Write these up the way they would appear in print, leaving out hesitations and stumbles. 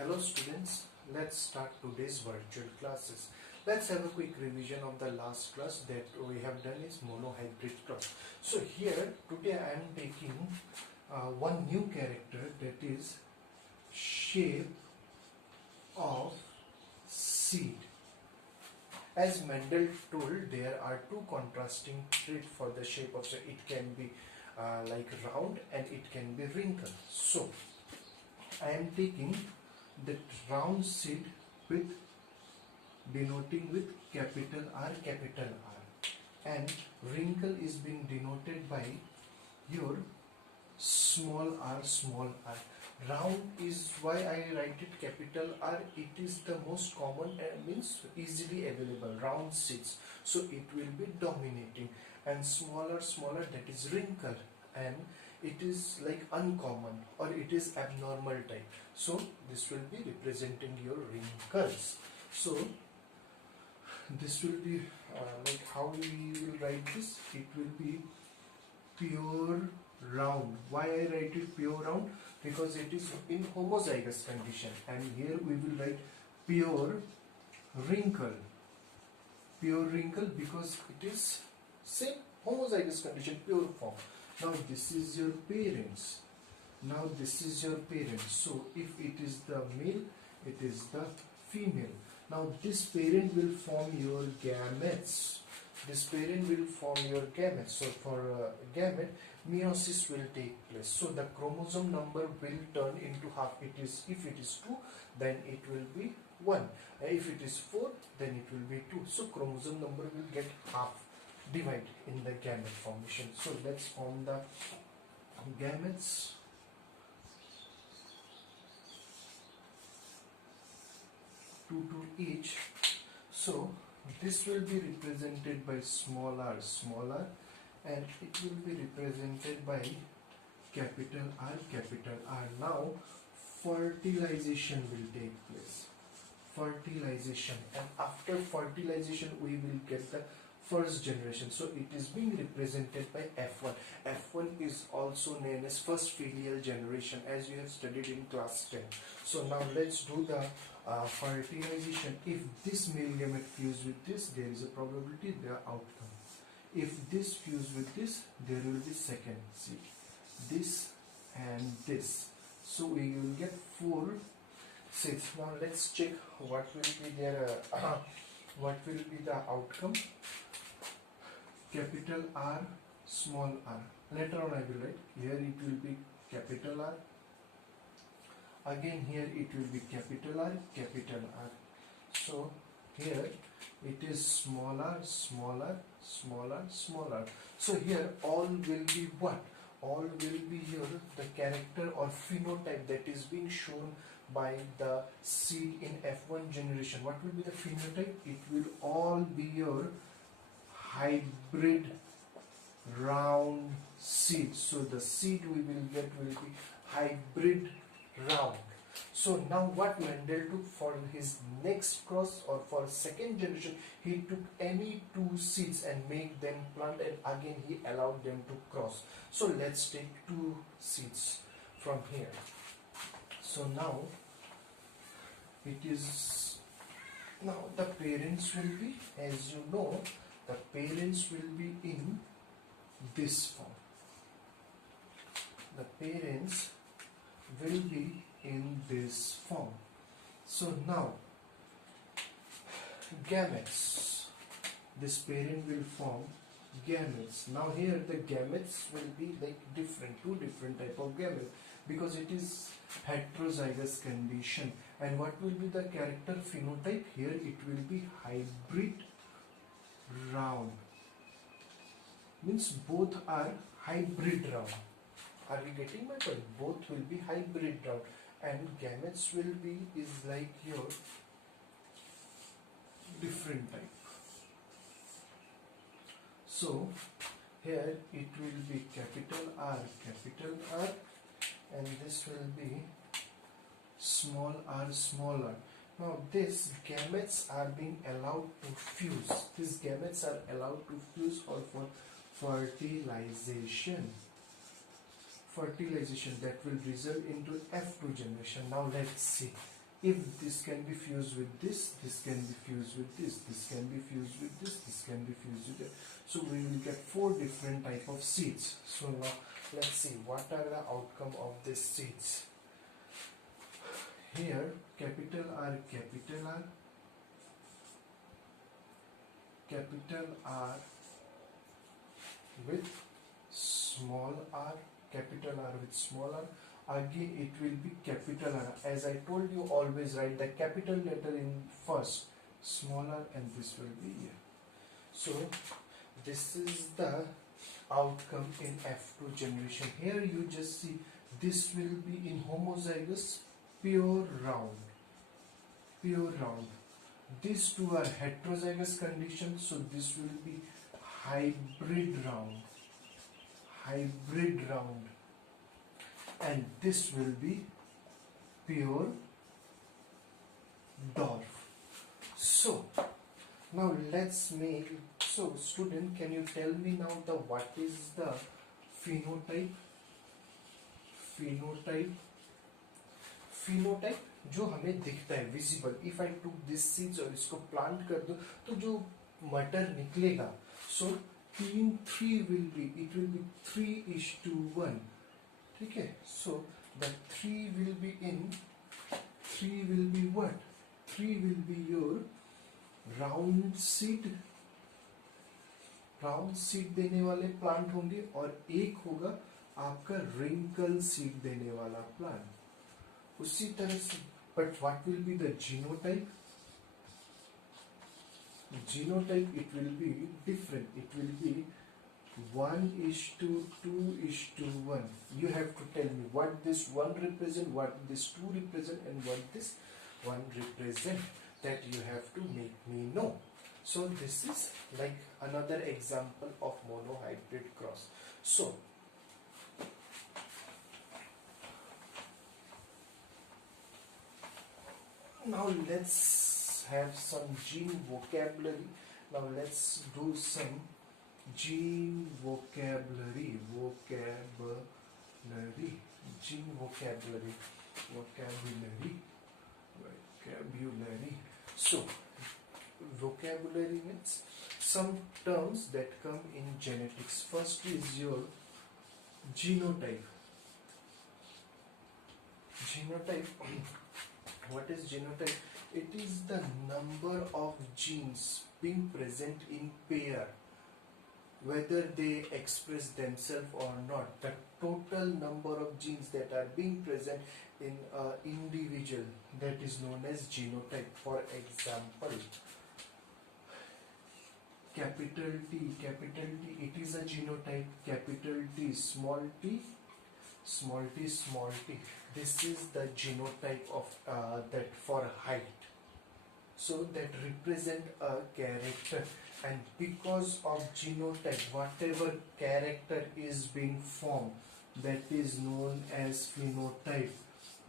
Hello students, let's start today's virtual classes. Let's have a quick revision of the last class that we have done is monohybrid class. So here today I am taking one new character, that is shape of seed. As Mendel told, there are two contrasting traits for the shape of seed. It can be like round and it can be wrinkled. So I am taking the round seed with denoting with capital R, and wrinkle is being denoted by your small r. Round is why I write it capital R. It is the most common and means easily available round seeds, so it will be dominating. And smaller, that is wrinkle, and it is like uncommon or it is abnormal type, so this will be representing your wrinkles. So this will be like how we will write this. It will be pure round. Why I write it pure round? Because it is in homozygous condition, and here we will write pure wrinkle because it is same homozygous condition, pure form. Now this is your parents. So if it is the male, it is the female. Now this parent will form your gametes. So for gamete, meiosis will take place. So the chromosome number will turn into half. If it is 2, then it will be 1. If it is 4, then it will be 2. So chromosome number will get half, divide in the gamete formation. So let's form the gametes. Two to each. So this will be represented by small r, and it will be represented by capital R. Now fertilization will take place. And after fertilization we will get the first generation. So it is being represented by F1. F1 is also known as first filial generation, as you have studied in class 10. So now let's do the fertilization. If this male gamete fuse with this, there is a probability the outcome. If this fuse with this, there will be second seed. This and this. So we will get 4 seeds. Now let's check what will be their what will be the outcome. Capital R, small r. Later on I will write. Here it will be capital R. Again here it will be capital R. So here it is smaller. So here all will be what? All will be here the character or phenotype that is being shown by the seed in F1 generation. What will be the phenotype? It will all be your hybrid round seed. So the seed we will get will be hybrid round. So now what Mendel took for his next cross or for second generation, he took any 2 seeds and make them plant, and again he allowed them to cross. So let's take 2 seeds from here. So now it is, now the parents will be, as you know, the parents will be in this form. The parents will be in this form. So now gametes, this parent will form gametes. Now here the gametes will be like different, 2 different type of gametes, because it is heterozygous condition. And what will be the character phenotype? Here it will be hybrid round, means both are hybrid round. Are we getting my point? Both will be hybrid round, and gametes will be is like your different type. So here it will be capital R, and this will be small r. Now these gametes are being allowed to fuse. Or for fertilization. That will result into F2 generation. Now let's see. if this can be fused with this can be fused with this can be fused with this can be fused with it. So we will get 4 different type of seeds. So now let's see what are the outcome of these seeds. Here capital R, capital R, capital R with small r, capital R with small r. Again it will be capital R. As I told you, always write the capital letter in first, smaller, and this will be here. So this is the outcome in F2 generation. Here you just see this will be in homozygous pure round, pure round. These two are heterozygous conditions, so this will be hybrid round, hybrid round, and this will be pure dwarf. So now let's make, so student, can you tell me now the what is the phenotype? phenotype जो हमें दिखता है visible. If I took this seeds और इसको plant कर दो तो जो मटर निकलेगा, सो 3 will be, it will be 3:1. ठीक है. So the 3 will be in, 3 will be what, 3 will be your round seed, round seed देने वाले प्लांट होंगे, और एक होगा आपका रिंकल सीड देने वाला प्लांट. उसी तरह से, but what will be the genotype? Genotype it will be different. It will be 1:2:1. You have to tell me what this 1 represent, what this 2 represent, and what this 1 represent. That you have to make me know. So this is like another example of monohybrid cross. So now let's have some gene vocabulary. Now let's do some gene vocabulary. Gene vocabulary. So vocabulary means some terms that come in genetics. First is your genotype. What is genotype? It is the number of genes being present in pair, whether they express themselves or not. The total number of genes that are being present in an individual, that is known as genotype. For example, capital T, it is a genotype. Capital T, small t, small t, small t. This is the genotype of that for height. So that represent a character, and because of genotype, whatever character is being formed, that is known as phenotype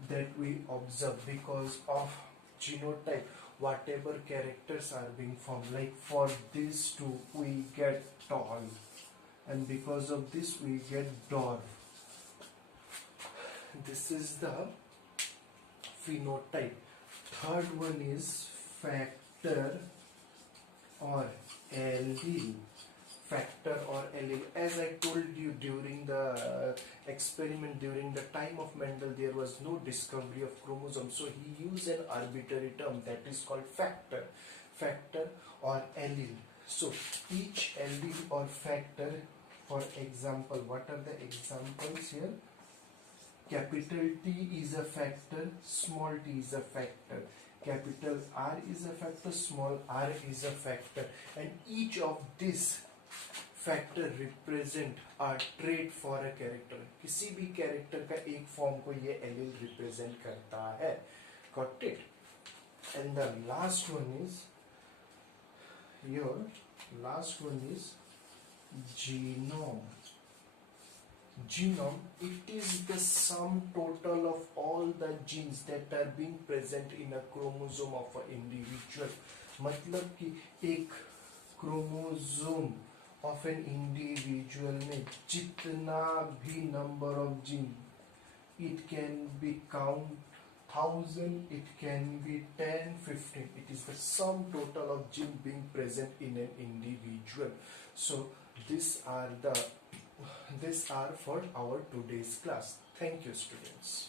that we observe. Because of genotype, whatever characters are being formed, like for these two we get tall, and because of this we get dwarf. This is the phenotype. Third one is factor or allele. Factor or allele. As I told you during the experiment, during the time of Mendel, there was no discovery of chromosomes, so he used an arbitrary term that is called factor. Factor or allele. So each allele or factor, for example, what are the examples here? Capital T is a factor, small t is a factor. Capital R is a factor, small r is a factor. And each of this factor represent a trait for a character. किसी भी character का एक form को ये allele represent करता है. Got it? And the last one is genome. Genome, it is the sum total of all the genes that are being present in a chromosome of an individual. मतलब कि एक chromosome of an individual में जितना भी number of gene, it can be count 1000, it can be 10, 15. It is the sum total of gene being present in an individual. So these are for our today's class. Thank you, students.